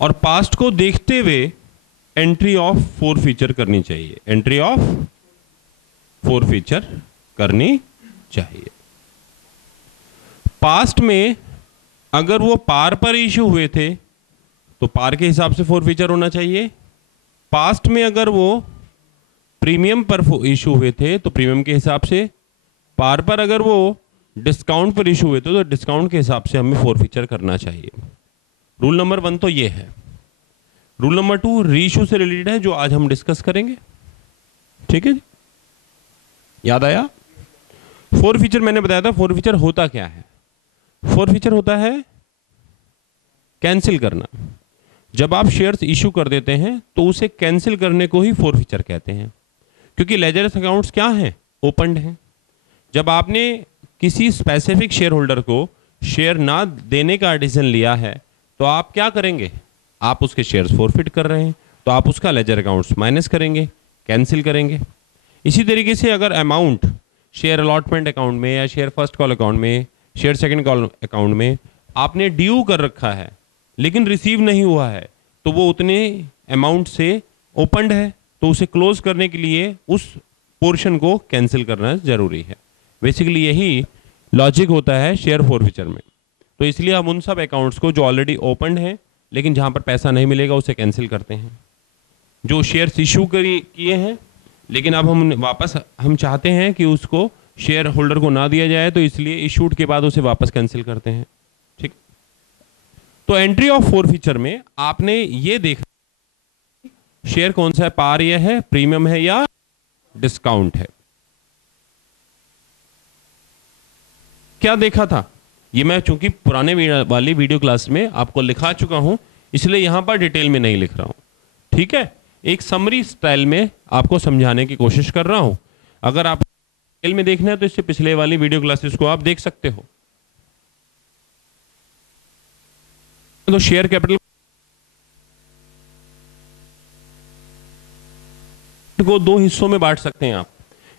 और पास्ट को देखते हुए एंट्री ऑफ फोरफीचर करनी चाहिए, एंट्री ऑफ फोरफीचर करनी चाहिए। पास्ट में अगर वो पार पर इशू हुए थे तो पार के हिसाब से फोरफीचर होना चाहिए। पास्ट में अगर वो प्रीमियम पर इशू हुए थे तो प्रीमियम के हिसाब से, पार पर अगर वो डिस्काउंट पर इशू हुए थे तो डिस्काउंट के हिसाब से हमें फोरफीचर करना चाहिए। रूल नंबर 1 तो ये है। रूल नंबर 2 रीइशू से रिलेटेड है, जो आज हम डिस्कस करेंगे। ठीक है जी, याद आया? फोरफीचर मैंने बताया था, फोरफीचर होता क्या है? फोरफीचर होता है कैंसिल करना। जब आप शेयर्स इशू कर देते हैं तो उसे कैंसिल करने को ही फोरफीचर कहते हैं, क्योंकि लेजर अकाउंट्स क्या हैं? ओपनड हैं। जब आपने किसी स्पेसिफिक शेयर होल्डर को शेयर ना देने का डिसीजन लिया है तो आप क्या करेंगे? आप उसके शेयर्स फोरफिट कर रहे हैं तो आप उसका लेजर अकाउंट्स माइनस करेंगे, कैंसिल करेंगे। इसी तरीके से अगर अमाउंट शेयर अलॉटमेंट अकाउंट में या शेयर फर्स्ट कॉल अकाउंट में, शेयर सेकंड कॉल अकाउंट में आपने ड्यू कर रखा है लेकिन रिसीव नहीं हुआ है तो वो उतने अमाउंट से ओपनड है, तो उसे क्लोज करने के लिए उस पोर्शन को कैंसिल करना जरूरी है। बेसिकली यही लॉजिक होता है शेयर फोरफीचर में। तो इसलिए हम उन सब अकाउंट्स को जो ऑलरेडी ओपनड हैं लेकिन जहां पर पैसा नहीं मिलेगा उसे कैंसिल करते हैं। जो शेयर्स इशू किए हैं लेकिन अब हम चाहते हैं कि उसको शेयर होल्डर को ना दिया जाए, तो इसलिए इशूड के बाद उसे वापस कैंसिल करते हैं। ठीक, तो एंट्री ऑफ फोरफीचर में आपने ये देखा शेयर कौन सा है, पार ये है, प्रीमियम है या डिस्काउंट है। क्या देखा था ये मैं चूंकि पुराने वाली वीडियो क्लास में आपको लिखा चुका हूं इसलिए यहां पर डिटेल में नहीं लिख रहा हूं। ठीक है, एक समरी स्टाइल में आपको समझाने की कोशिश कर रहा हूं। अगर आप डिटेल में देखना है तो इससे पिछले वाली वीडियो क्लासेस को आप देख सकते हो। तो शेयर कैपिटल को दो हिस्सों में बांट सकते हैं आप,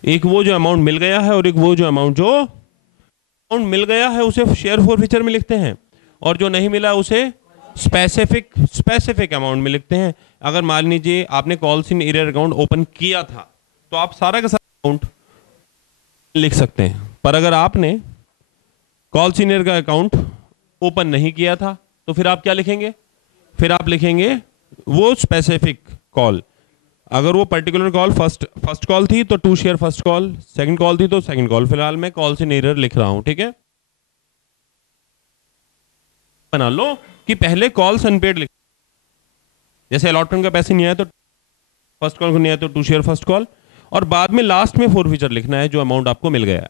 एक वो जो अमाउंट मिल गया है और एक वो जो अमाउंट मिल गया है उसे शेयर फोरफीचर में लिखते हैं, और जो नहीं मिला उसे स्पेसिफिक अमाउंट में लिखते हैं। अगर मान लीजिए आपने calls in arrear account open किया था तो आप सारा का सारा अमाउंट लिख सकते हैं, पर अगर आपने कॉल्स इन एरियर का अकाउंट ओपन नहीं किया था तो फिर आप क्या लिखेंगे? फिर आप लिखेंगे वो स्पेसिफिक कॉल। अगर वो पर्टिकुलर कॉल फर्स्ट कॉल थी तो two share first call, second call थी तो सेकंड कॉल। फिलहाल मैं कॉल्स इन एरियर लिख रहा हूं। ठीक है, बना लो कि पहले कॉल्स अनपेड लिख, जैसे अलॉटमेंट का पैसे नहीं आया तो फर्स्ट कॉल को नहीं आया तो टू शेयर फर्स्ट कॉल, और बाद में लास्ट में फोरफीचर लिखना है जो अमाउंट आपको मिल गया।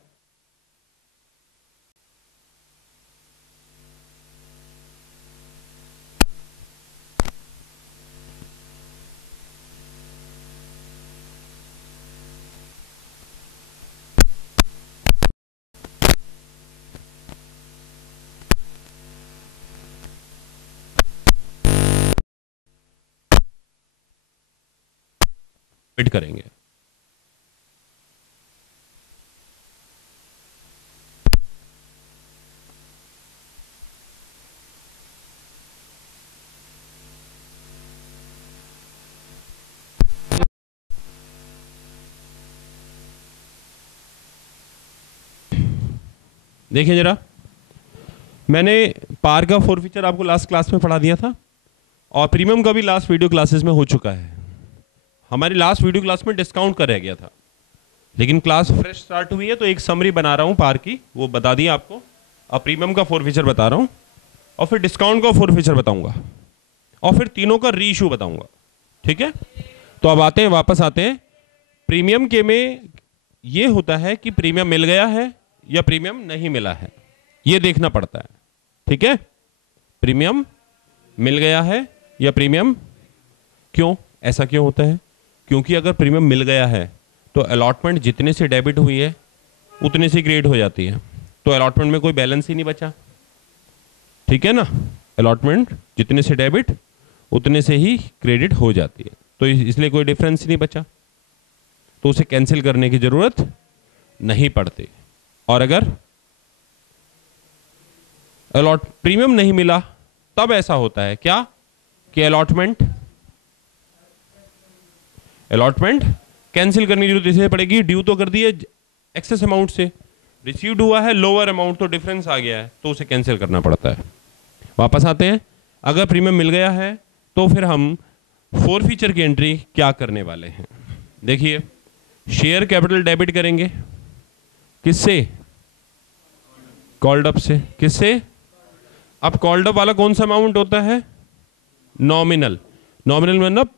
करेंगे देखिए जरा, मैंने पार का फोरफीचर आपको लास्ट क्लास में पढ़ा दिया था और प्रीमियम का भी लास्ट वीडियो क्लासेस में हो चुका है। हमारी लास्ट वीडियो क्लास में डिस्काउंट का रह गया था, लेकिन क्लास फ्रेश स्टार्ट हुई है तो एक समरी बना रहा हूं पार की, वो बता दिया आपको। अब प्रीमियम का फोरफीचर बता रहा हूं और फिर डिस्काउंट का फोरफीचर बताऊंगा और फिर तीनों का रीइशू बताऊंगा। ठीक है, तो अब आते हैं, वापस आते हैं। प्रीमियम के में ये होता है कि प्रीमियम मिल गया है या प्रीमियम नहीं मिला है, ये देखना पड़ता है। ठीक है, प्रीमियम मिल गया है या प्रीमियम, क्यों ऐसा क्यों होता है? क्योंकि अगर प्रीमियम मिल गया है तो अलॉटमेंट जितने से डेबिट हुई है उतने से क्रेडिट हो जाती है, तो अलॉटमेंट में कोई बैलेंस ही नहीं बचा। ठीक है ना, अलॉटमेंट जितने से डेबिट उतने से ही क्रेडिट हो जाती है, तो इसलिए कोई डिफरेंस ही नहीं बचा, तो उसे कैंसिल करने की जरूरत नहीं पड़ती। और अगर प्रीमियम नहीं मिला तब ऐसा होता है क्या कि अलॉटमेंट कैंसिल करने की जरूरत इसलिए पड़ेगी, ड्यू तो कर दी है एक्सेस अमाउंट से, रिसीव्ड हुआ है लोअर अमाउंट, तो डिफरेंस आ गया है तो उसे कैंसिल करना पड़ता है। वापस आते हैं, अगर प्रीमियम मिल गया है तो फिर हम फोरफीचर की एंट्री क्या करने वाले हैं। देखिए, शेयर कैपिटल डेबिट करेंगे, किससे? कॉल्ड अप से। किससे? अब कॉल्ड अप वाला कौन सा अमाउंट होता है? नॉमिनल। नॉमिनल मतलब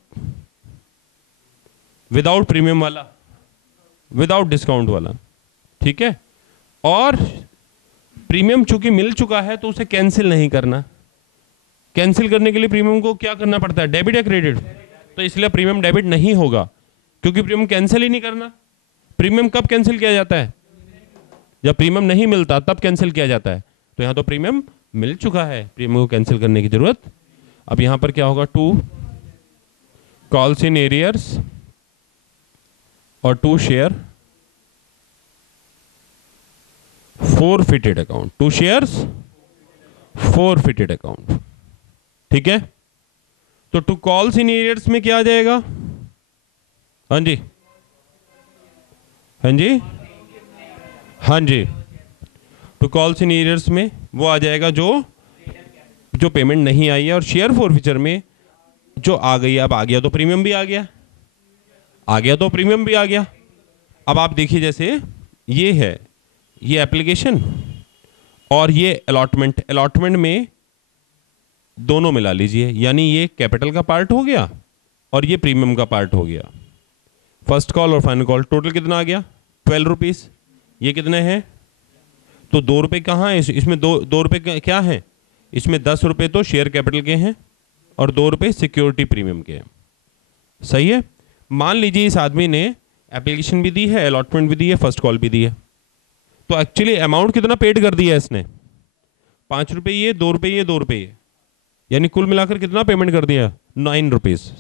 विदाउट प्रीमियम वाला, विदाउट डिस्काउंट वाला, ठीक है। और प्रीमियम चूंकि मिल चुका है तो उसे कैंसिल नहीं करना। कैंसिल करने के लिए प्रीमियम को क्या करना पड़ता है? डेबिट या क्रेडिट? तो इसलिए प्रीमियम डेबिट नहीं होगा, क्योंकि प्रीमियम कैंसिल ही नहीं करना। प्रीमियम कब कैंसिल किया जाता है? जब प्रीमियम नहीं मिलता तब कैंसिल किया जाता है। तो यहां तो प्रीमियम मिल चुका है, प्रीमियम को कैंसिल करने की जरूरत। अब यहां पर क्या होगा? टू कॉल्स इन एरियर्स और to share forfeited account, two shares forfeited account, ठीक है। तो टू कॉल्स इन एरियर्स में क्या आ जाएगा? हाँ जी, हाँ जी, हाँ जी, टू कॉल्स इन एरियर्स में वो आ जाएगा जो पेमेंट नहीं आई है। और शेयर फोरफीचर में जो आ गई, अब आ गया तो प्रीमियम भी आ गया, आ गया तो प्रीमियम भी आ गया। अब आप देखिए, जैसे ये है, ये एप्लीकेशन और ये अलॉटमेंट। अलॉटमेंट में दोनों मिला लीजिए, यानी ये कैपिटल का पार्ट हो गया और ये प्रीमियम का पार्ट हो गया। फर्स्ट कॉल और फाइनल कॉल टोटल कितना आ गया? 12 रुपीज़। ये कितने हैं? तो 2 रुपये कहाँ है? इसमें दो रुपये क्या है? इसमें 10 रुपये तो शेयर कैपिटल के हैं और 2 रुपये सिक्योरिटी प्रीमियम के हैं। सही है। मान लीजिए इस आदमी ने एप्लीकेशन भी दी है, अलॉटमेंट भी दी है, फर्स्ट कॉल भी दी है, तो एक्चुअली अमाउंट कितना पेड कर दिया है इसने? 5 रुपये ये, 2 रुपये ये, 2 रुपये ये, यानी कुल मिलाकर कितना पेमेंट कर दिया? 9 रुपीज़।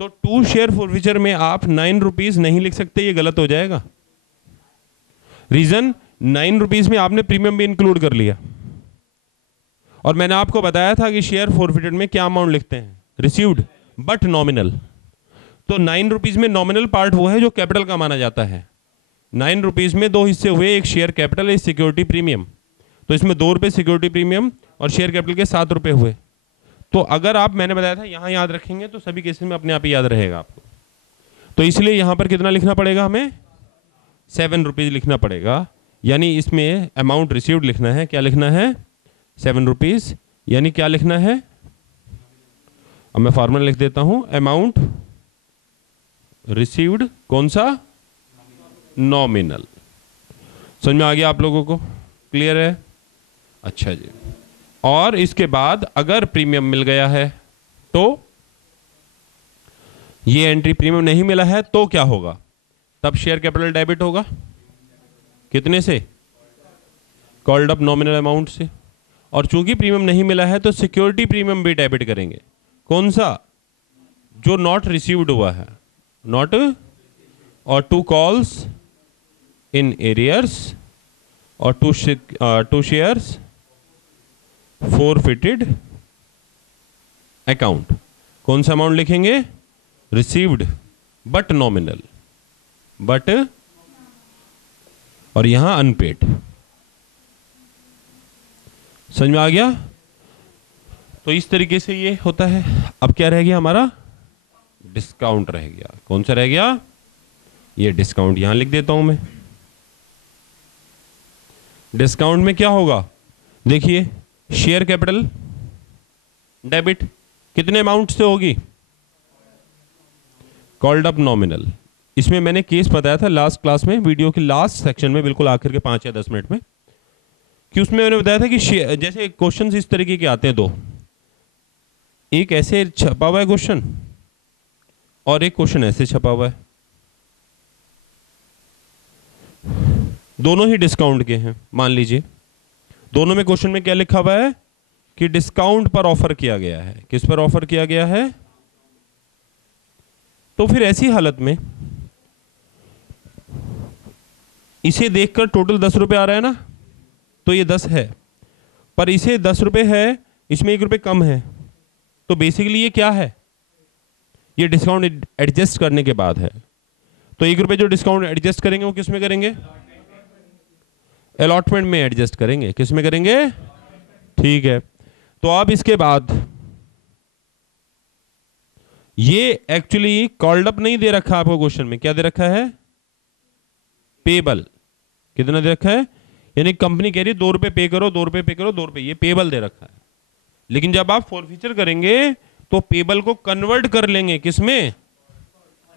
तो टू शेयर फोरफीचर में आप 9 रुपीज़ नहीं लिख सकते, ये गलत हो जाएगा। रीजन, 9 रुपीज़ में आपने प्रीमियम भी इंक्लूड कर लिया। और मैंने आपको बताया था कि शेयर फोरफिटेड में क्या अमाउंट लिखते हैं? Received but nominal. तो 9 रुपीज़ में नॉमिनल पार्ट वो है जो कैपिटल का माना जाता है। 9 रुपीज़ में 2 हिस्से हुए, एक शेयर कैपिटल, एक सिक्योरिटी प्रीमियम। तो इसमें 2 रुपये सिक्योरिटी प्रीमियम और शेयर कैपिटल के 7 रुपये हुए। तो अगर आप, मैंने बताया था यहाँ याद रखेंगे तो सभी केसेस में अपने आप ही याद रहेगा आपको। तो इसलिए यहाँ पर कितना लिखना पड़ेगा हमें? 7 रुपीज़ लिखना पड़ेगा, यानी इसमें अमाउंट रिसीव्ड लिखना है। क्या लिखना है? 7 रुपीज़। यानी क्या लिखना है? अब मैं फॉर्मूला लिख देता हूँ, अमाउंट रिसीव्ड कौन सा? नॉमिनल। समझ में आ गया आप लोगों को? क्लियर है? अच्छा जी। और इसके बाद अगर प्रीमियम मिल गया है तो, ये एंट्री प्रीमियम नहीं मिला है तो क्या होगा? तब शेयर कैपिटल डेबिट होगा। कितने से? कॉल्ड अप नॉमिनल अमाउंट से। और चूंकि प्रीमियम नहीं मिला है तो सिक्योरिटी प्रीमियम भी डेबिट करेंगे। कौन सा? जो नॉट रिसीव्ड हुआ है, नॉट। और टू कॉल्स इन एरियर्स और टू शेयर्स फोरफिटेड अकाउंट। कौन सा अमाउंट लिखेंगे? रिसीव्ड बट नॉमिनल, बट, और यहां अनपेड। समझ में आ गया? तो इस तरीके से ये होता है। अब क्या रह गया हमारा? डिस्काउंट रह गया। कौन सा रह गया? ये डिस्काउंट यहां लिख देता हूं मैं। डिस्काउंट में क्या होगा? देखिए, शेयर कैपिटल डेबिट कितने अमाउंट से होगी? Called up nominal. इसमें मैंने केस बताया था लास्ट क्लास में, वीडियो के लास्ट सेक्शन में, बिल्कुल आखिर के 5 या 10 मिनट में, कि उसमें मैंने बताया था कि जैसे क्वेश्चन इस तरीके के आते हैं दो, एक ऐसे छपा हुआ है क्वेश्चन और एक क्वेश्चन ऐसे छपा हुआ है, दोनों ही डिस्काउंट के हैं। मान लीजिए दोनों में क्वेश्चन में क्या लिखा हुआ है कि डिस्काउंट पर ऑफर किया गया है। किस पर ऑफर किया गया है? तो फिर ऐसी हालत में इसे देखकर टोटल 10 रुपए आ रहा है ना, तो ये 10 है, पर इसे 10 रुपए है, इसमें 1 रुपये कम है, तो बेसिकली ये क्या है, ये डिस्काउंट एडजस्ट करने के बाद है। तो 1 रुपये जो डिस्काउंट एडजस्ट करेंगे वो किस में करेंगे, अलॉटमेंट में एडजस्ट करेंगे। किस में करेंगे, ठीक है। तो अब इसके बाद ये एक्चुअली कॉल्ड अप नहीं दे रखा आपको क्वेश्चन में, क्या दे रखा है, पेबल। कितना दे रखा है, यानी कंपनी कह रही है 2 रुपए पे करो, 2 रुपए पे करो, 2 रुपए, ये पेबल दे रखा है। लेकिन जब आप फॉरफीचर करेंगे तो पेबल को कन्वर्ट कर लेंगे किसमें,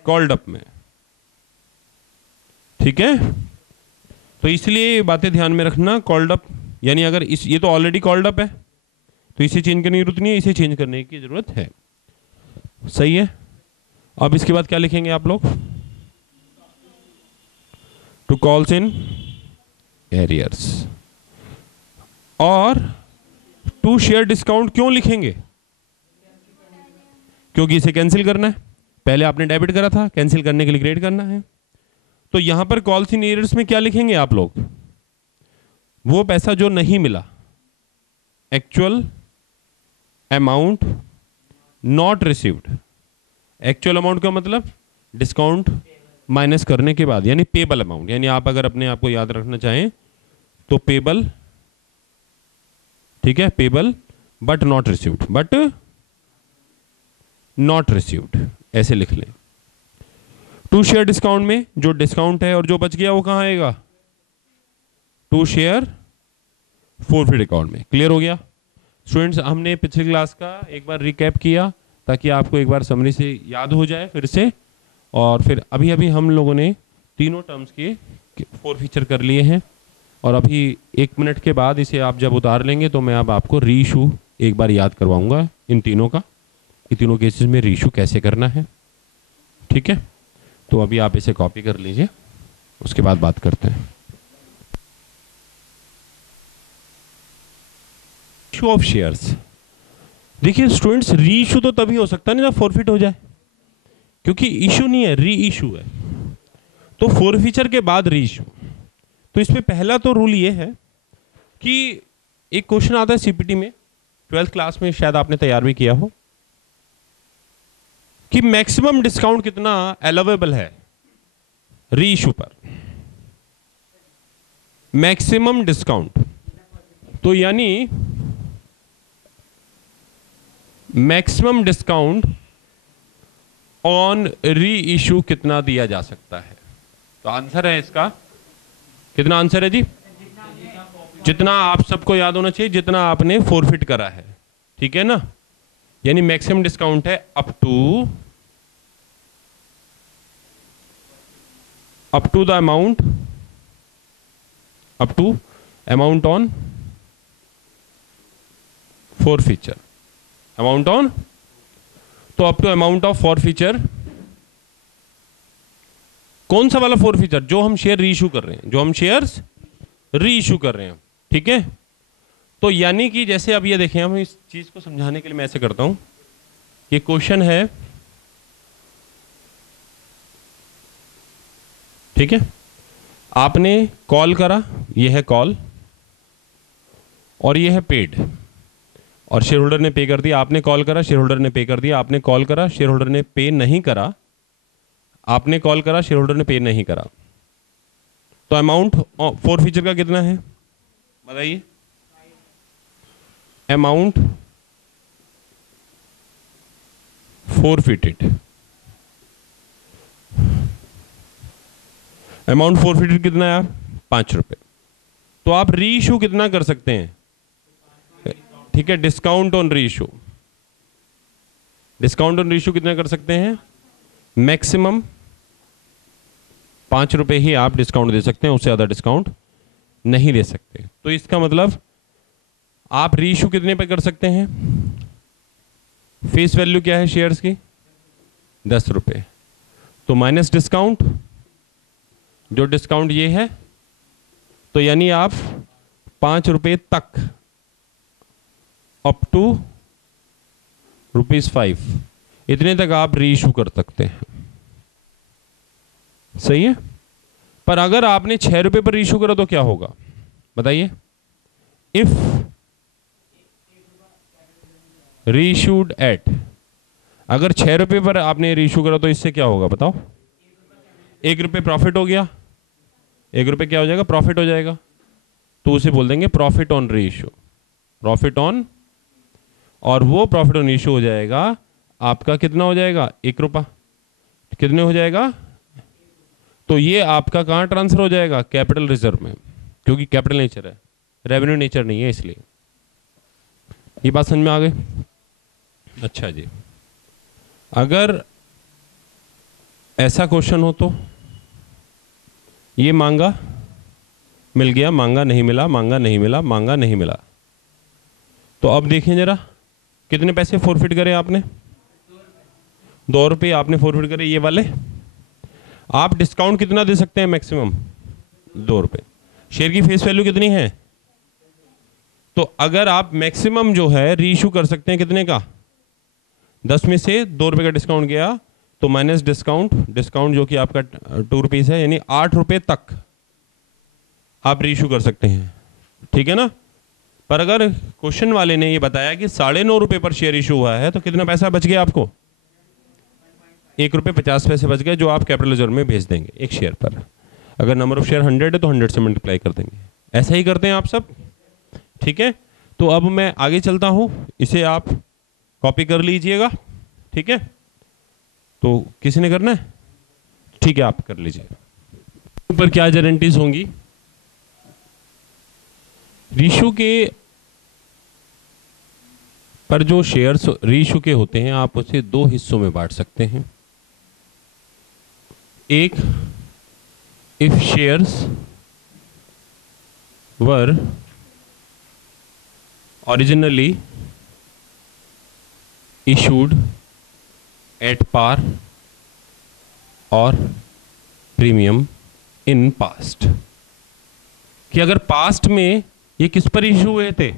कॉल्ड अप में, ठीक है। तो इसलिए बातें ध्यान में रखना, कॉल्ड अप यानी अगर इस, ये तो ऑलरेडी कॉल्ड अप है तो इसे चेंज करने की जरूरत नहीं है, इसे चेंज करने की जरूरत है, सही है। अब इसके बाद क्या लिखेंगे आप लोग, टू कॉल्स इन एरियर्स, और टू शेयर डिस्काउंट क्यों लिखेंगे, क्योंकि इसे कैंसिल करना है। पहले आपने डेबिट करा था, कैंसिल करने के लिए क्रेडिट करना है। तो यहां पर कॉल्स इन एरियर्स में क्या लिखेंगे आप लोग, वो पैसा जो नहीं मिला, actual amount not received. Actual amount का मतलब डिस्काउंट माइनस करने के बाद, यानी पेबल अमाउंट। यानी आप अगर अपने आप को याद रखना चाहें तो पेबल, ठीक है, payable but not received, but not received, ऐसे लिख लें। टू शेयर डिस्काउंट में जो डिस्काउंट है और जो बच गया वो कहां आएगा, टू शेयर फॉरफिट अकाउंट में। क्लियर हो गया स्टूडेंट्स। हमने पिछली क्लास का एक बार रिकैप किया ताकि आपको एक बार समरी से याद हो जाए फिर से, और फिर अभी अभी हम लोगों ने तीनों टर्म्स के फॉरफीचर कर लिए हैं, और अभी 1 मिनट के बाद इसे आप जब उतार लेंगे तो मैं अब आपको रीइशू एक बार याद करवाऊंगा इन तीनों का, कि तीनों केसेस में रीइशू कैसे करना है, ठीक है। तो अभी आप इसे कॉपी कर लीजिए, उसके बाद बात करते हैं। इशू ऑफ शेयर्स, देखिए स्टूडेंट्स, रीइशू तो तभी हो सकता है ना जब फॉरफिट हो जाए, क्योंकि इशू नहीं है, री इशू है। तो फॉरफीचर के बाद रीइशू। तो इसमें पहला तो रूल ये है कि एक क्वेश्चन आता है सीपीटी में, 12th क्लास में शायद आपने तैयार भी किया हो, कि मैक्सिमम डिस्काउंट कितना अलाउेबल है री इशू पर, मैक्सिमम डिस्काउंट। तो यानी मैक्सिमम डिस्काउंट ऑन री इशू कितना दिया जा सकता है। तो आंसर है इसका, कितना आंसर है जी, जितना आप सबको याद होना चाहिए, जितना आपने फॉरफिट करा है, ठीक है ना। यानी मैक्सिमम डिस्काउंट है up to the amount, up to amount on forfeiture, amount on, तो up to amount of forfeiture. कौन सा वाला फॉरफीचर, जो हम शेयर रीइशू कर रहे हैं, जो हम शेयर्स रीइशू कर रहे हैं, ठीक है। तो यानी कि जैसे अब ये देखें, हम इस चीज को समझाने के लिए मैं ऐसे करता हूं कि क्वेश्चन है, ठीक है, आपने कॉल करा, ये है कॉल और ये है पेड, और शेयर होल्डर ने पे कर दिया। आपने कॉल करा, शेयर होल्डर ने पे कर दिया। आपने कॉल करा, शेयर होल्डर ने पे नहीं करा। आपने कॉल करा, शेयर होल्डर ने पे नहीं करा। तो अमाउंट फॉरफीचर का कितना है बताइए, अमाउंट फॉरफिटेड, अमाउंट फॉरफिटेड कितना है आप, 5 रुपए। तो आप री इशू कितना कर सकते हैं, ठीक है, डिस्काउंट ऑन री इशू, डिस्काउंट ऑन री इशू कितना कर सकते हैं, मैक्सिमम 5 रुपए ही आप डिस्काउंट दे सकते हैं, उससे ज़्यादा डिस्काउंट नहीं दे सकते। तो इसका मतलब आप री इशू कितने पे कर सकते हैं, फेस वैल्यू क्या है शेयर्स की, 10 रुपए, तो माइनस डिस्काउंट, जो डिस्काउंट ये है, तो यानी आप 5 रुपए तक, अप टू ₹5, इतने तक आप री इशू कर सकते हैं, सही है। पर अगर आपने 6 रुपए पर इशू करा तो क्या होगा बताइए, इफ रीइशूड एट, अगर 6 रुपये पर आपने रीइशू करा तो इससे क्या होगा बताओ? 1 रुपये प्रॉफिट हो गया, 1 रुपये क्या हो जाएगा? प्रॉफिट हो जाएगा। तो उसे बोल देंगे profit on reissue, profit on, और वो प्रॉफिट ऑन इशू हो जाएगा आपका कितना हो जाएगा? 1 रुपया। कितने हो जाएगा? तो ये आपका कहाँ ट्रांसफर हो जाएगा? कैपिटल रिजर्व में, क्योंकि कैपिटल नेचर है, रेवेन्यू नेचर नहीं है, इसलिए। ये बात समझ में आ गई? अच्छा जी, अगर ऐसा क्वेश्चन हो तो ये मांगा मिल गया, मांगा नहीं मिला, मांगा नहीं मिला, मांगा नहीं मिला, तो अब देखें जरा कितने पैसे फोरफिट करे आपने? 2 रुपये आपने फोरफिट करे, ये वाले। आप डिस्काउंट कितना दे सकते हैं मैक्सिमम? 2 रुपये। शेयर की फेस वैल्यू कितनी है? तो अगर आप मैक्सिमम जो है रीइशू कर सकते हैं कितने का? 10 में से 2 रुपये का डिस्काउंट गया तो माइनस डिस्काउंट, डिस्काउंट जो कि आपका 2 रुपीज़ है, यानी 8 रुपये तक आप रीइशू कर सकते हैं, ठीक है ना। पर अगर क्वेश्चन वाले ने ये बताया कि 9.5 रुपये पर शेयर इशू हुआ है तो कितना पैसा बच गया आपको? 1 रुपये 50 पैसे बच गए, जो आप कैपिटल रिजर्व में भेज देंगे एक शेयर पर। अगर नंबर ऑफ शेयर 100 है तो 100 से मल्टीप्लाई कर देंगे। ऐसा ही करते हैं आप सब, ठीक है। तो अब मैं आगे चलता हूँ, इसे आप कॉपी कर लीजिएगा, ठीक है। तो किसी ने करना है? ठीक है, आप कर लीजिए। ऊपर क्या गारंटीज होंगी? रीइशू के पर जो शेयर्स रीइशू के होते हैं आप उसे 2 हिस्सों में बांट सकते हैं। एक, if shares were originally issued at par or premium in past, कि अगर पास्ट में ये किस पर इशू हुए थे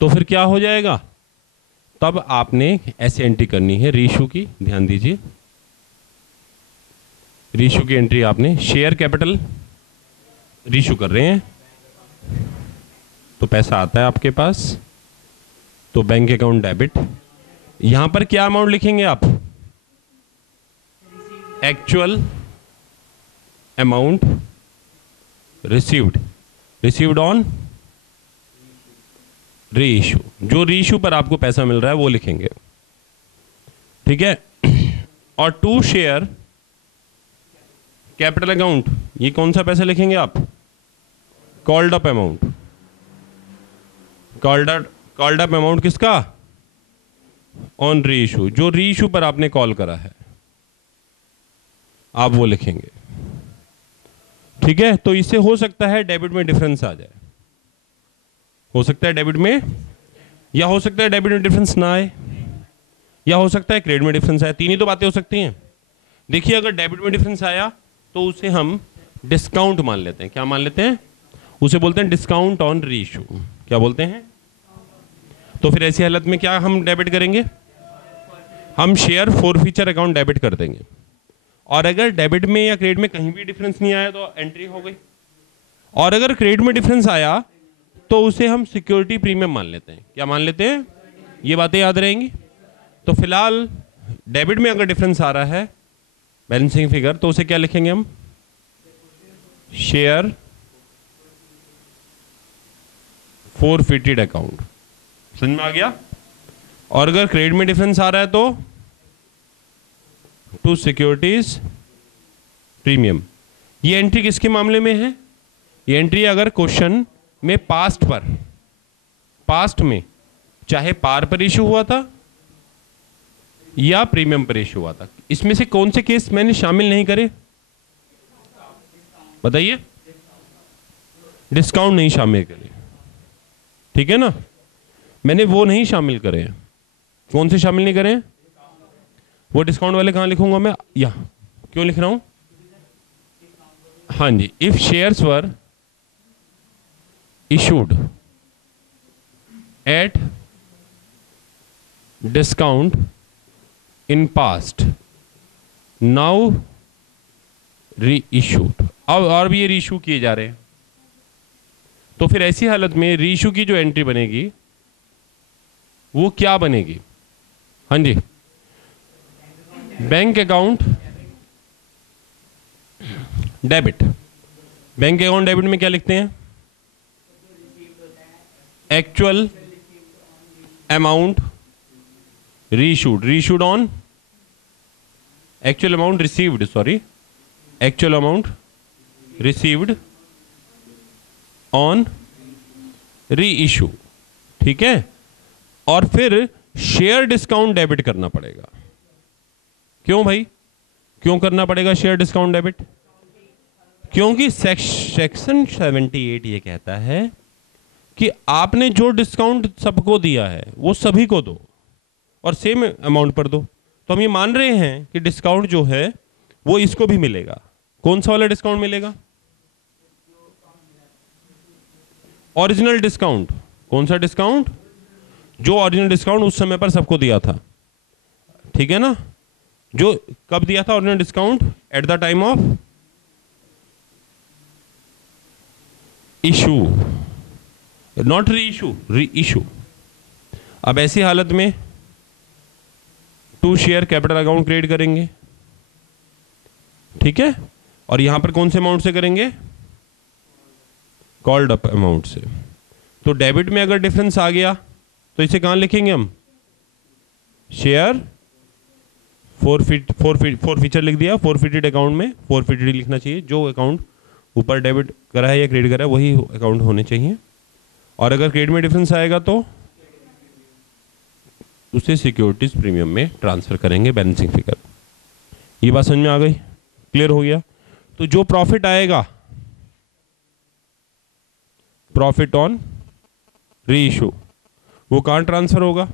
तो फिर क्या हो जाएगा? तब आपने ऐसे एंट्री करनी है रीइशू की। ध्यान दीजिए, रीइशू की एंट्री आपने, शेयर कैपिटल रीइशू कर रहे हैं तो पैसा आता है आपके पास, तो बैंक अकाउंट डेबिट। यहां पर क्या अमाउंट लिखेंगे आप? Actual amount received, received on reissue, जो रीइशू पर आपको पैसा मिल रहा है वो लिखेंगे, ठीक है। और टू शेयर कैपिटल अकाउंट, ये कौन सा पैसा लिखेंगे आप? Called up amount. Called up amount किसका? ऑन रीइशू, जो रीइशू पर आपने कॉल करा है आप वो लिखेंगे, ठीक है। तो इससे हो सकता है डेबिट में डिफरेंस आ जाए, हो सकता है डेबिट में, या हो सकता है डेबिट में डिफरेंस ना आए, या हो सकता है क्रेडिट में डिफरेंस आए। तीन ही तो बातें हो सकती हैं। देखिए, अगर डेबिट में डिफरेंस आया तो उसे हम डिस्काउंट मान लेते हैं। क्या मान लेते हैं? उसे बोलते हैं डिस्काउंट ऑन रीइशू। क्या बोलते हैं? तो फिर ऐसी हालत में क्या हम डेबिट करेंगे? हम शेयर फॉरफीचर अकाउंट डेबिट कर देंगे। और अगर डेबिट में या क्रेडिट में कहीं भी डिफरेंस नहीं आया तो एंट्री हो गई। और अगर क्रेडिट में डिफरेंस आया तो उसे हम सिक्योरिटी प्रीमियम मान लेते हैं। क्या मान लेते हैं? ये बातें याद रहेंगी। तो फिलहाल डेबिट में अगर डिफरेंस आ रहा है बैलेंसिंग फिगर, तो उसे क्या लिखेंगे हम? Share forfeited account. समझ में आ गया? और अगर क्रेडिट में डिफरेंस आ रहा है तो टू सिक्योरिटीज प्रीमियम। ये एंट्री किसके मामले में है? ये एंट्री अगर क्वेश्चन में पास्ट में चाहे पार पर इशू हुआ था या प्रीमियम पर इशू हुआ था, इसमें से कौन से केस मैंने शामिल नहीं करे? बताइए। डिस्काउंट नहीं शामिल करे, ठीक है ना। मैंने वो नहीं शामिल करे। कौन से शामिल नहीं करे? वो डिस्काउंट वाले कहां लिखूंगा मैं? यहां। क्यों लिख रहा हूं? हाँ जी, if shares were issued at discount in past, now reissued. अब और भी ये री इशू किए जा रहे हैं, तो फिर ऐसी हालत में री इशू की जो एंट्री बनेगी वो क्या बनेगी? हाँ जी, bank account debit. Bank account debit में क्या लिखते हैं? Actual amount reissued on actual amount received, sorry, actual amount received on reissue. ठीक है, और फिर शेयर डिस्काउंट डेबिट करना पड़ेगा। क्यों भाई, क्यों करना पड़ेगा शेयर डिस्काउंट डेबिट? क्योंकि सेक्शन 78 ये कहता है कि आपने जो डिस्काउंट सबको दिया है वो सभी को दो और सेम अमाउंट पर दो। तो हम ये मान रहे हैं कि डिस्काउंट जो है वो इसको भी मिलेगा। कौन सा वाला डिस्काउंट मिलेगा? Original discount. कौन सा डिस्काउंट? जो ओरिजिनल डिस्काउंट उस समय पर सबको दिया था। ठीक है ना, जो कब दिया था original discount? At the time of issue, not री इशू, री इशू। अब ऐसी हालत में 2 शेयर कैपिटल अकाउंट क्रिएट करेंगे। ठीक है, और यहां पर कौन से अमाउंट से करेंगे? कॉल्ड अप अमाउंट से। तो डेबिट में अगर डिफरेंस आ गया तो इसे कहां लिखेंगे हम? शेयर फोरफीचर लिख दिया। फोरफिटेड अकाउंट में फोरफिटेड लिखना चाहिए। जो अकाउंट ऊपर डेबिट करा है या क्रेडिट करा है वही अकाउंट होने चाहिए। और अगर क्रेडिट में डिफरेंस आएगा तो उसे सिक्योरिटीज प्रीमियम में ट्रांसफर करेंगे, बैलेंसिंग फिगर। ये बात समझ में आ गई? क्लियर हो गया? तो जो प्रॉफिट आएगा, प्रॉफिट ऑन री इशू, वो कहां ट्रांसफर होगा?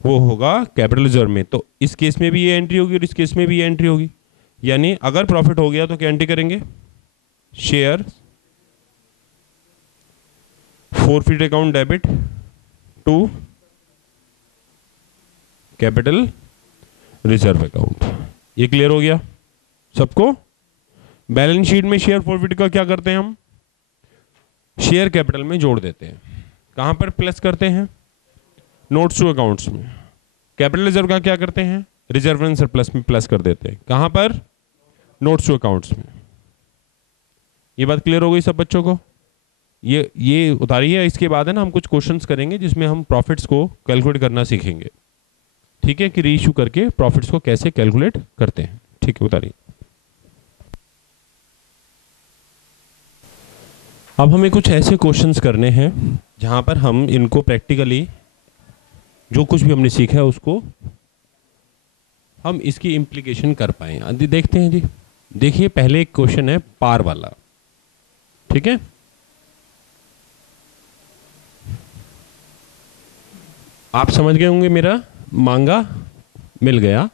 वो होगा कैपिटल रिजर्व में। तो इस केस में भी ये एंट्री होगी और इस केस में भी ये एंट्री होगी। यानी अगर प्रॉफिट हो गया तो क्या एंट्री करेंगे? Share forfeit account debit to capital reserve account. ये क्लियर हो गया सबको? बैलेंस शीट में शेयर फोरफिट का क्या करते हैं हम? शेयर कैपिटल में जोड़ देते हैं। कहां पर प्लस करते हैं? नोट्स टू अकाउंट्स में। कैपिटल रिजर्व का क्या करते हैं? रिजर्व एंड सरप्लस में प्लस कर देते हैं। कहां पर? नोट्स टू अकाउंट्स में। ये बात क्लियर हो गई सब बच्चों को? ये उतारी है। इसके बाद है ना हम कुछ क्वेश्चंस करेंगे जिसमें हम प्रॉफिट्स को कैलकुलेट करना सीखेंगे। ठीक है, कि रीइश्यू करके प्रॉफिट्स को कैसे कैलकुलेट करते हैं। ठीक है, उतारिए। अब हमें कुछ ऐसे क्वेश्चंस करने हैं जहां पर हम इनको प्रैक्टिकली जो कुछ भी हमने सीखा है उसको हम इसकी इम्प्लीकेशन कर पाए। आदि देखते हैं जी। देखिए, पहले एक क्वेश्चन है पार वाला। ठीक है, आप समझ गए होंगे मेरा। मांगा मिल गया,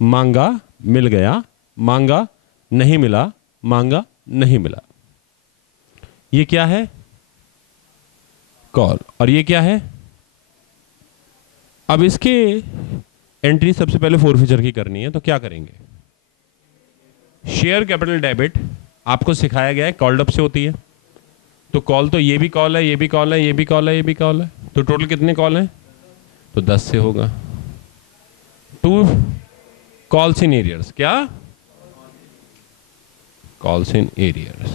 मांगा मिल गया, मांगा नहीं मिला, मांगा नहीं मिला। ये क्या है? कॉल। और ये क्या है? अब इसके एंट्री सबसे पहले फोरफीचर की करनी है। तो क्या करेंगे? शेयर कैपिटल डेबिट आपको सिखाया गया है कॉल्ड अप से होती है। तो कॉल तो ये भी कॉल है, ये भी कॉल है, ये भी कॉल है, ये भी कॉल है। तो टोटल कितने कॉल हैं? तो 10 से होगा। 2 कॉल्स इन एरियर्स। क्या? Calls in arrears.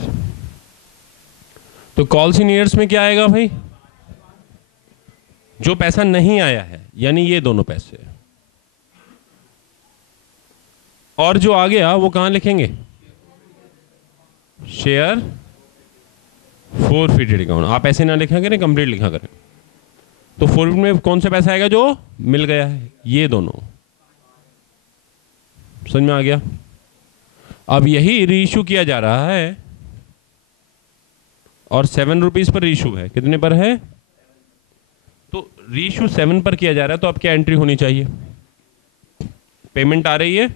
तो कॉल्स इन एरियर्स में क्या आएगा भाई? जो पैसा नहीं आया है, यानी ये दोनों पैसे, और जो आ गया वो कहां लिखेंगे? Share forfeited account. आप ऐसे ना लिखा करें, कंप्लीट लिखा करें। तो फोरफिट में कौन सा पैसा आएगा? जो मिल गया है, ये दोनों। समझ में आ गया? अब यही रीइश्यू किया जा रहा है और 7 रुपीज पर रीइश्यू है। कितने पर है? तो रीइश्यू 7 पर किया जा रहा है। तो अब क्या एंट्री होनी चाहिए? पेमेंट आ रही है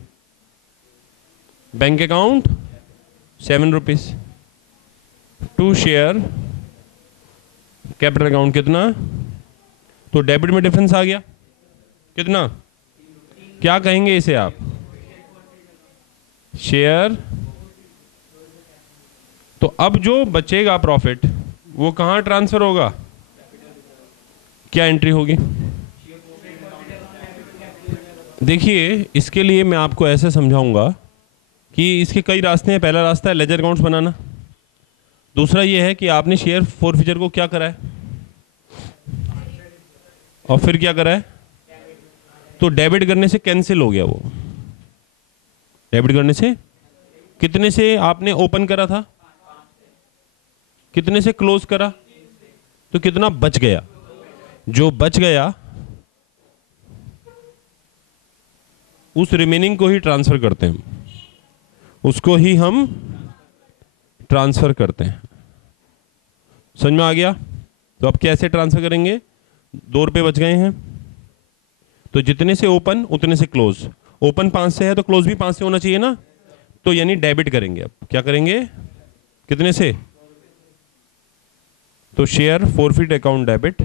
bank account 7 rupees to share capital account कितना? तो डेबिट में डिफरेंस आ गया कितना? क्या कहेंगे इसे आप? शेयर। तो अब जो बचेगा प्रॉफिट वो कहां ट्रांसफर होगा? क्या एंट्री होगी? देखिए, इसके लिए मैं आपको ऐसे समझाऊंगा कि इसके कई रास्ते हैं। पहला रास्ता है लेजर अकाउंट्स बनाना। दूसरा ये है कि आपने शेयर फोरफीचर को क्या करा है और फिर क्या करा है, तो डेबिट करने से कैंसिल हो गया वो। डेबिट करने से कितने से आपने ओपन करा था, कितने से क्लोज करा, तो कितना बच गया? जो बच गया उस रिमेनिंग को ही ट्रांसफर करते हैं, उसको ही हम ट्रांसफर करते हैं। समझ में आ गया? तो अब कैसे ट्रांसफर करेंगे? 2 रुपये बच गए हैं, तो जितने से ओपन उतने से क्लोज। ओपन 5 से है तो क्लोज भी 5 से होना चाहिए ना, तो यानी डेबिट करेंगे। अब क्या करेंगे, कितने से? तो share forfeit account debit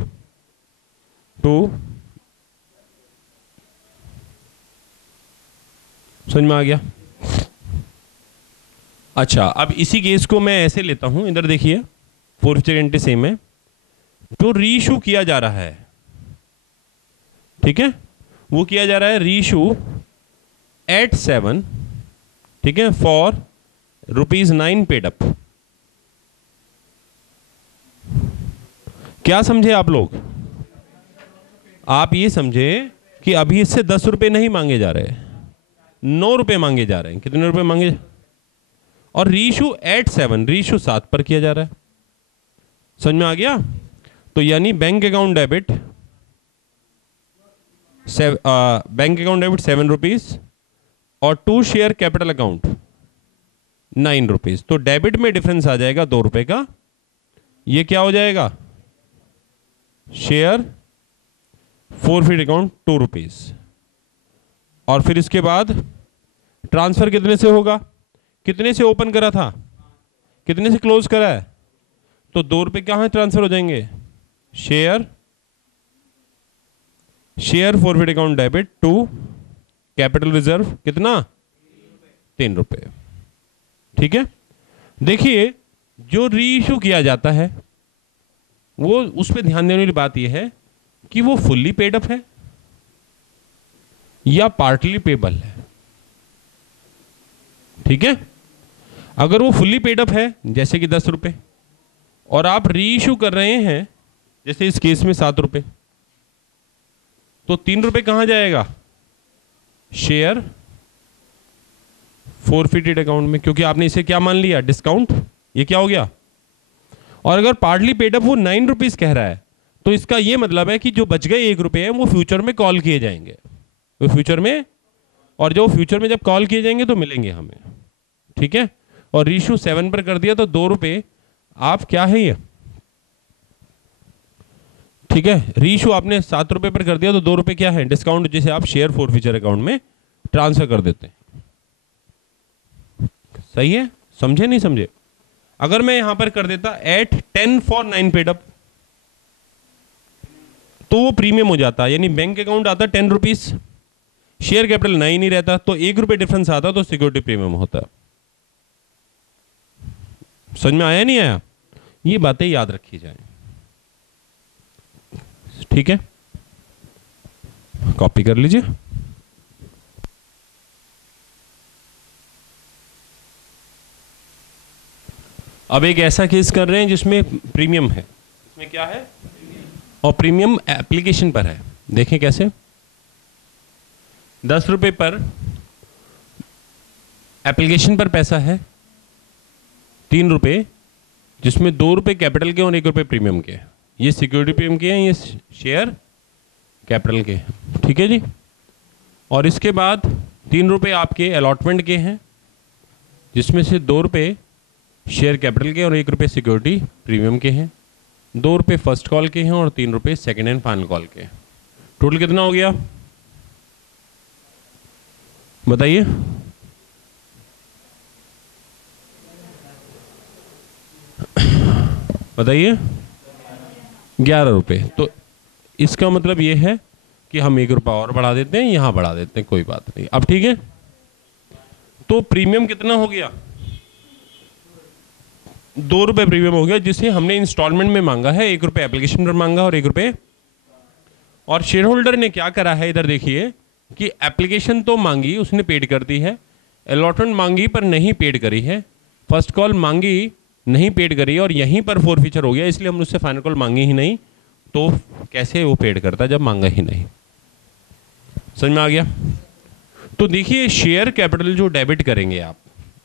to, समझ में आ गया? अच्छा, अब इसी केस को मैं ऐसे लेता हूं, इधर देखिए, फोरफिचर एंट्री सेम है, जो रीइशू किया जा रहा है, ठीक है, वो किया जा रहा है रीइशू एट 7, ठीक है, फॉर ₹9 पेड अप। क्या समझे आप लोग? आप ये समझे कि अभी इससे 10 रुपए नहीं मांगे जा रहे, 9 रुपए मांगे जा रहे हैं। कितने रुपए मांगे? और रीइशू एट 7, रीइशू 7 पर किया जा रहा है। समझ में आ गया? तो यानी bank account debit, bank account debit 7 rupees और to share capital account 9 rupees. तो डेबिट में डिफरेंस आ जाएगा 2 रुपए का। ये क्या हो जाएगा? Share forfeit account 2 rupees. और फिर इसके बाद ट्रांसफर कितने से होगा? कितने से ओपन करा था, कितने से क्लोज करा है, तो 2 रुपए कहां ट्रांसफर हो जाएंगे? Share forfeit account debit to capital reserve, कितना? 3 रुपए। ठीक है, देखिए, जो रीइशू किया जाता है वो, उस पर ध्यान देने वाली बात यह है कि वो फुल्ली पेड अप है या पार्टली पेबल है। ठीक है, अगर वो फुल्ली पेड अप है, जैसे कि 10 रुपए, और आप रीइशू कर रहे हैं, जैसे इस केस में 7 रुपए, तो 3 रुपए कहां जाएगा? शेयर फोरफिटेड अकाउंट में, क्योंकि आपने इसे क्या मान लिया? डिस्काउंट। ये क्या हो गया? और अगर पार्टली पेड अप वो 9 रुपीज कह रहा है, तो इसका ये मतलब है कि जो बच गए 1 रुपए हैं वो फ्यूचर में कॉल किए जाएंगे, वो फ्यूचर में, और जो फ्यूचर में जब कॉल किए जाएंगे तो मिलेंगे हमें। ठीक है, और रीइशू 7 पर कर दिया तो 2 रुपए आप क्या है ये, ठीक है, रीइशू आपने 7 रुपए पर कर दिया तो 2 रुपए क्या है? डिस्काउंट, जिसे आप शेयर फोरफिचर अकाउंट में ट्रांसफर कर देते हैं। सही है? समझे नहीं समझे? अगर मैं यहां पर कर देता एट 10 फॉर 9 पेड अप, तो वो प्रीमियम हो जाता, यानी बैंक अकाउंट आता 10 रुपीज, शेयर कैपिटल 9 ही रहता, तो 1 रुपए डिफरेंस आता तो सिक्योरिटी प्रीमियम होता। समझ में आया नहीं आया? ये बातें याद रखी जाए। ठीक है, कॉपी कर लीजिए। अब एक ऐसा केस कर रहे हैं जिसमें प्रीमियम है। इसमें क्या है? और प्रीमियम एप्लीकेशन पर है। देखें कैसे? 10 रुपए पर एप्लीकेशन पर पैसा है 3 रुपए, जिसमें 2 रुपए कैपिटल के और 1 रुपए प्रीमियम के। ये सिक्योरिटी प्रीमियम के हैं, ये शेयर कैपिटल के। ठीक है जी। और इसके बाद 3 रुपए आपके अलॉटमेंट के हैं, जिसमें से 2 रुपए शेयर कैपिटल के और 1 रुपए सिक्योरिटी प्रीमियम के हैं। 2 रुपए फर्स्ट कॉल के हैं और 3 रुपए सेकेंड एंड फाइनल कॉल के। टोटल कितना हो गया बताइए? बताइए। 11 रुपए। तो इसका मतलब ये है कि हम 1 रुपया और बढ़ा देते हैं, यहां बढ़ा देते हैं, कोई बात नहीं। अब ठीक है, तो प्रीमियम कितना हो गया? 2 रुपए प्रीमियम हो गया, जिसे हमने इंस्टॉलमेंट में मांगा है। 1 रुपए एप्लीकेशन पर मांगा और 1 रुपए और शेयर होल्डर ने क्या करा है, इधर देखिए कि एप्लीकेशन तो मांगी, उसने पेड कर दी है, अलॉटमेंट मांगी पर नहीं पेड करी है, फर्स्ट कॉल मांगी नहीं पेड करी, और यहीं पर फोरफीचर हो गया, इसलिए हमने उससे फाइनल कॉल मांगी ही नहीं। तो कैसे वो पेड करता जब मांगा ही नहीं? समझ में आ गया? तो देखिए शेयर कैपिटल जो डेबिट करेंगे आप,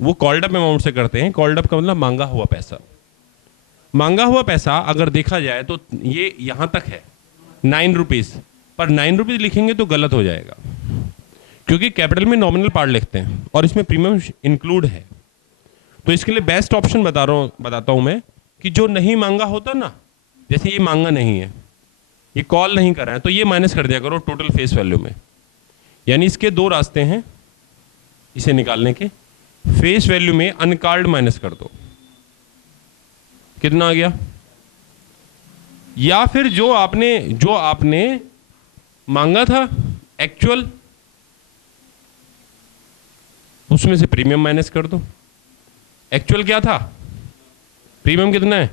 वो कॉल्ड अप अमाउंट से करते हैं। कॉल्ड अप का मतलब मांगा हुआ पैसा। मांगा हुआ पैसा अगर देखा जाए तो ये यहां तक है 9 रुपीज़, पर 9 रुपीज़ लिखेंगे तो गलत हो जाएगा, क्योंकि कैपिटल में नॉमिनल पार्ट लिखते हैं और इसमें प्रीमियम इंक्लूड है। तो इसके लिए बेस्ट ऑप्शन बताता हूं मैं कि जो नहीं मांगा होता ना, जैसे ये मांगा नहीं है, ये कॉल नहीं कर रहा है, तो ये माइनस कर दिया करो टोटल फेस वैल्यू में। यानी इसके दो रास्ते हैं इसे निकालने के। फेस वैल्यू में अनकॉल्ड माइनस कर दो, कितना आ गया? या फिर जो आपने मांगा था एक्चुअल, उसमें से प्रीमियम माइनस कर दो। एक्चुअल क्या था? प्रीमियम कितना है?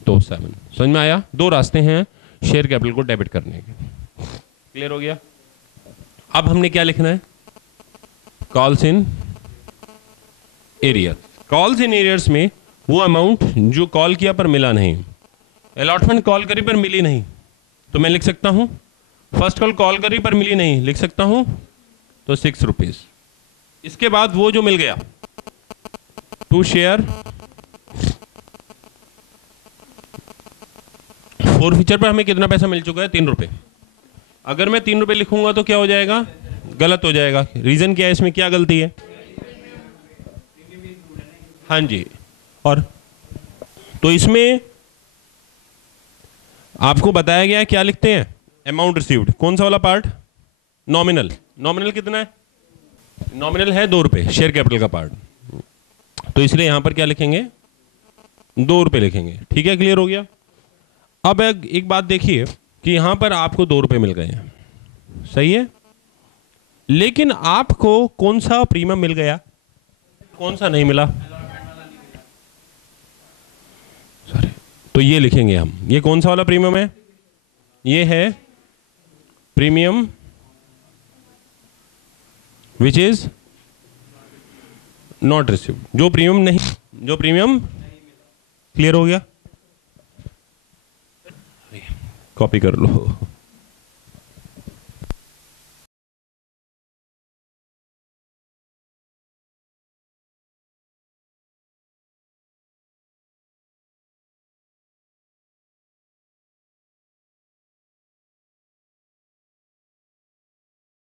27। समझ में आया? दो रास्ते हैं शेयर कैपिटल को डेबिट करने के। क्लियर हो गया? अब हमने क्या लिखना है? Calls in arrear. Calls in arrears में वो अमाउंट जो कॉल किया पर मिला नहीं, अलॉटमेंट कॉल करी पर मिली नहीं, तो मैं लिख सकता हूं फर्स्ट कॉल करी पर मिली नहीं, लिख सकता हूं तो 6 रुपीज। इसके बाद वो जो मिल गया टू शेयर फोरफीचर पर हमें कितना पैसा मिल चुका है? 3 रुपए। अगर मैं 3 रुपए लिखूंगा तो क्या हो जाएगा? गलत हो जाएगा। रीजन क्या है? इसमें क्या गलती है? हाँ जी। और तो इसमें आपको बताया गया है क्या लिखते हैं? Amount received. कौन सा वाला पार्ट? नॉमिनल। नॉमिनल कितना है? नॉमिनल है 2 रुपए, शेयर कैपिटल का पार्ट। तो इसलिए यहां पर क्या लिखेंगे? 2 रुपए लिखेंगे। ठीक है, क्लियर हो गया? अब एक बात देखिए कि यहां पर आपको 2 रुपए मिल गए हैं, सही है, लेकिन आपको कौन सा प्रीमियम मिल गया, कौन सा नहीं मिला? सॉरी, तो ये लिखेंगे हम। ये कौन सा वाला प्रीमियम है? ये है premium which is not received, जो प्रीमियम नहीं, जो प्रीमियम। क्लियर हो गया? कॉपी कर लो।